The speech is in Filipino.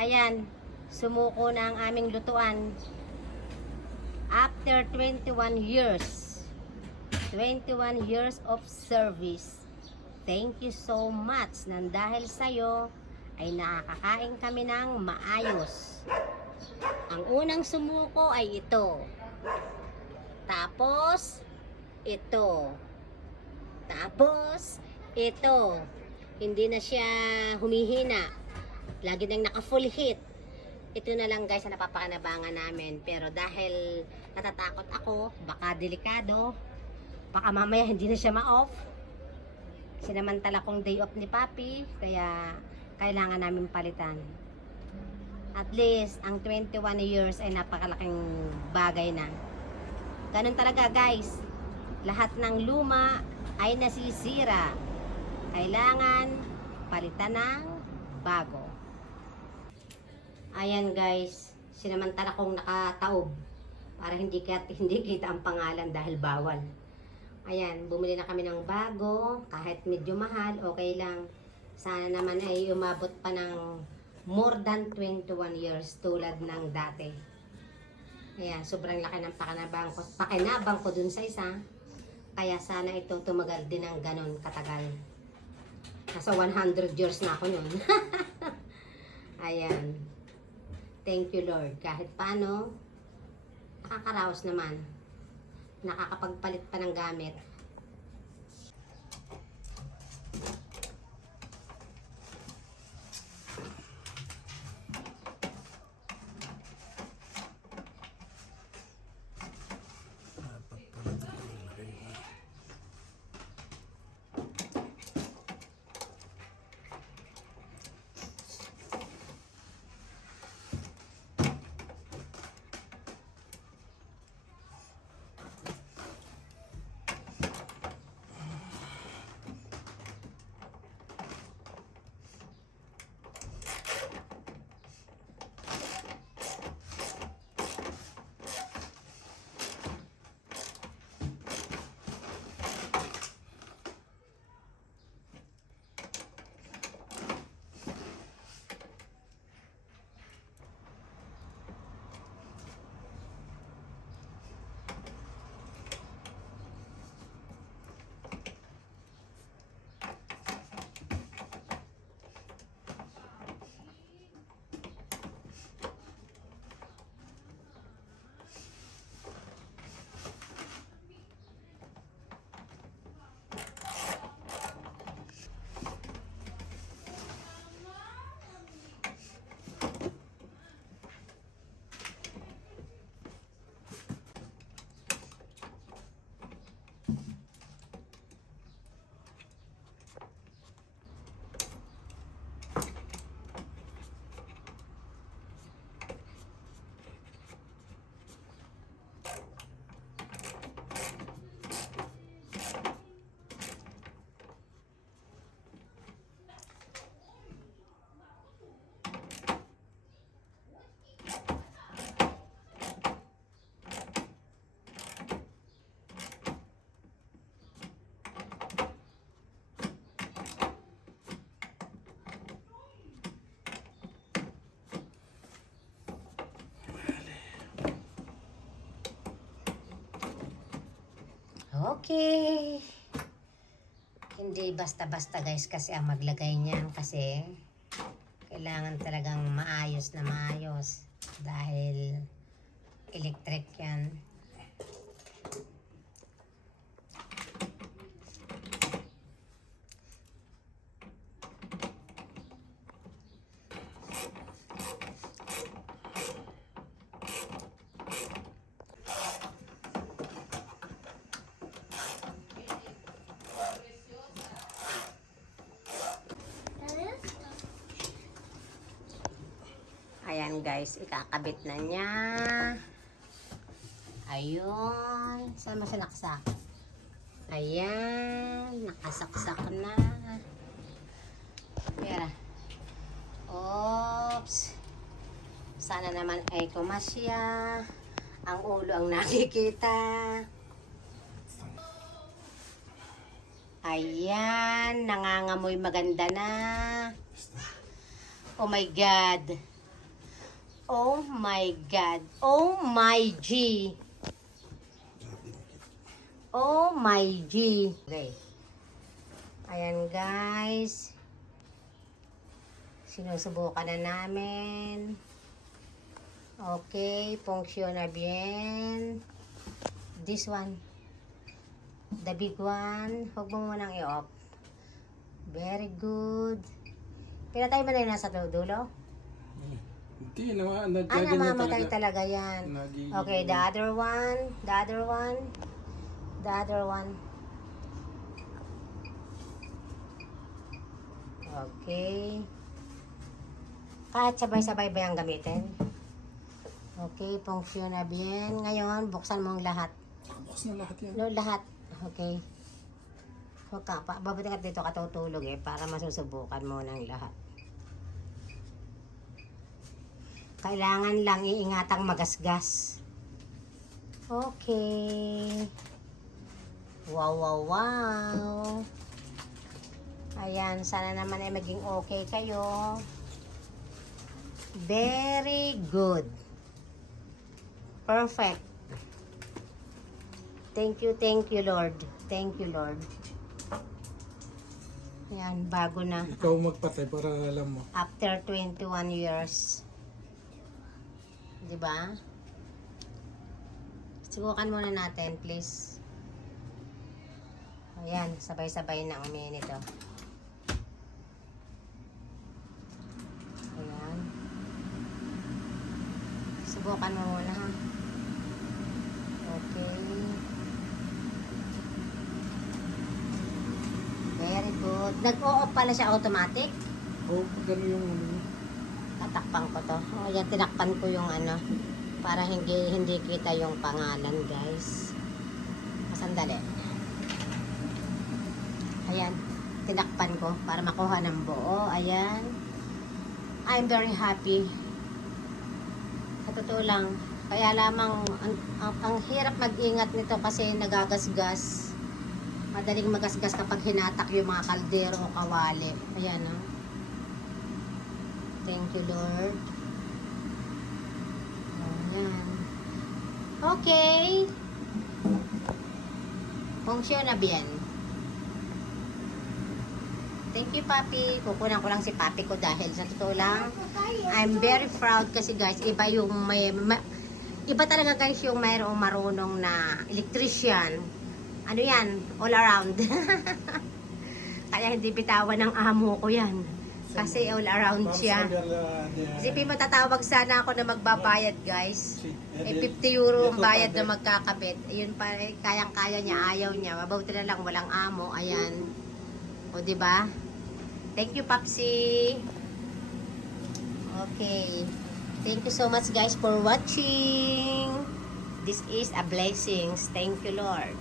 Ayan, sumuko na ang aming lutuan. After 21 years. 21 years of service. Thank you so much nang dahil sa'yo ay nakakakain kami ng maayos. Ang unang sumuko ay ito. Tapos, ito. Tapos, ito. Hindi na siya humihina. Lagi nang naka-full heat. Ito na lang guys ang napapakanabangan namin. Pero dahil natatakot ako, baka delikado, baka mamaya hindi na siya ma-off. Sinamantala kong day off ni Papi, kaya kailangan namin palitan. At least, ang 21 years ay napakalaking bagay na. Ganun talaga guys. Lahat ng luma ay nasisira. Kailangan palitan ng bago. Ayan guys, sinamantala kong nakataob para hindi kita ang pangalan dahil bawal. Ayan, bumili na kami ng bago, kahit medyo mahal, okay lang. Sana naman ay umabot pa ng more than 21 years tulad ng dati. Ayan, sobrang laki ng pakinabang ko dun sa isa. Kaya sana ito tumagal din ng ganon katagal. Nasa 100 years na ako nun. Ayan. Thank you Lord. Kahit paano, nakakaraos naman. Nakakapagpalit pa ng gamit. Okay. Hindi basta-basta guys kasi ang maglagay niyan kasi kailangan talagang maayos na maayos dahil electric yan. Ayan guys, ikakabit na niya. Ayun. Saan mo sinaksak? Ayan. Nakasaksak na. Pera. Oops. Sana naman ay kumasya. Ang ulo ang nakikita. Ayan. Nangangamoy maganda na. Oh my God. Oh my God. Oh my G. Oh my G. Okay. Ayan guys. Sinusubukan na namin. Okay. Funciona bien. This one. The big one. Huwag mo munang i-off. Very good. Pinatay mo na yung nasa dulo? Hindi, Namamatay talaga yan. Okay, the other one. The other one. The other one. Okay. Kahit sabay-sabay ba yung gamitin? Okay, funciona bien. Ngayon, buksan mo ang lahat. Bukas na lahat yan. No, lahat. Okay. Huwag ka pa. Babuti ka dito katutulog para masusubukan mo ng lahat. Kailangan lang iingatang magasgas. Okay. Wow, wow, wow. Ayan, sana naman ay maging okay kayo. Very good. Perfect. Thank you, Lord. Thank you, Lord. Ayan, bago na. Ikaw magpatay para alam mo. After 21 years. Diba? Subukan muna natin, please. Ayan, sabay-sabay na umiin ito. Ayan. Subukan mo muna, ha? Okay. Very good. Nag-o-off pala siya automatic. Oh, gano'n yung Tatakpan ko to. O, yan, tinakpan ko yung ano, para hindi kita yung pangalan, guys. Sandali. Ayan, tinakpan ko para makuha ng buo. Ayan. I'm very happy. Sa totoo lang, kaya lamang, ang hirap mag-ingat nito kasi nagagasgas. Madaling magasgas kapag hinatak yung mga kaldero o kawali. Ayan, no? Thank you, Lord. Ayan. Okay. Funciona bien. Thank you, Papi. Kukunan ko lang si Papi ko dahil sa totoo lang, I'm very proud kasi guys, iba yung iba talaga guys yung mayroong marunong na electrician. Ano yan? All around. Kaya hindi bitawan ng amo ko yan. Kasi all around siya. Isipin mo, tatawag sana ako na magbabayad, guys. 50 euro ang bayad na magkakabit. Ayun pa, kayang-kaya niya, ayaw niya. Mabuti na lang, walang amo. Ayan. O, diba? Thank you, Papsi. Okay. Thank you so much, guys, for watching. This is a blessing. Thank you, Lord.